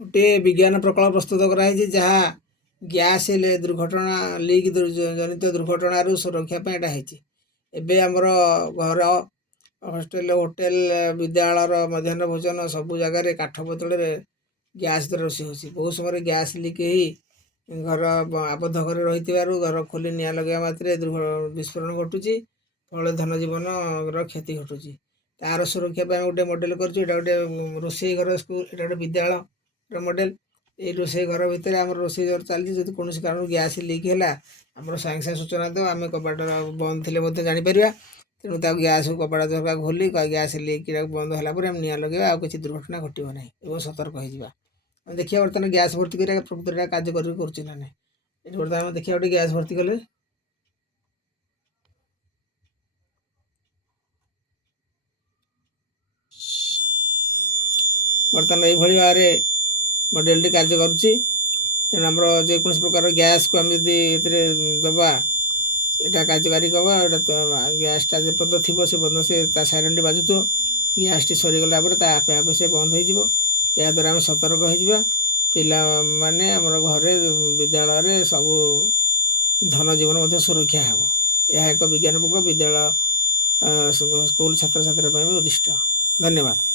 गोटे विज्ञान प्रकल्प प्रस्तुत कराई जहाँ गैस दुर्घटना लीक जनित दुर्घटन सुरक्षा एबे आमर घर हॉस्टल होटेल विद्यालय मध्याह्न भोजन सब जगह काठ बोतल गैस द्वारा रोषे हो बहुत समय गैस लीक ही घर आबद्ध घर रही घर खोली निआ लगे मात्रे विस्फोरण घटुची फल धन जीवन क्षति घटुची तार सुरक्षा गोटे मॉडल कर गोटे रोषे घर स्कूल ये गोटे विद्यालय मॉडल ये रोषे घर भितर आम रोषे घर चलती जो कौन कारण गैस लीक है आम सागे सागे सूचना दो आम कबाट बंद थे जापर तेणु गैस कपड़ा झरका खोली गैस लीक बंद है निआ लगे आ किसी दुर्घटना घटना ना एवं सतर्क हो देखिए बर्तमान गैस भर्ती कर प्रकृति कार्य करना ना ये बर्तमान देखिए गोटे गैस भर्ती कले बर्तमान ये भाव मॉडल कार्य करुच्ची तेणु आम जेको प्रकार गैस को आम जदि दबा यहाँ कार्यकारी कवा गैसटा जो पर्यटन थी से पर्यटन से साइरेन बाजु तो गैस टी सरीगला आपे आपे से बंद हो द्वारा आम सतर्क हो पिला माने आमर घरे विद्यालय सब धन जीवन सुरक्षा हे यह एक विज्ञान प्रकल्प विद्यालय स्कूल छात्र छात्री उद्दिष्ट। धन्यवाद।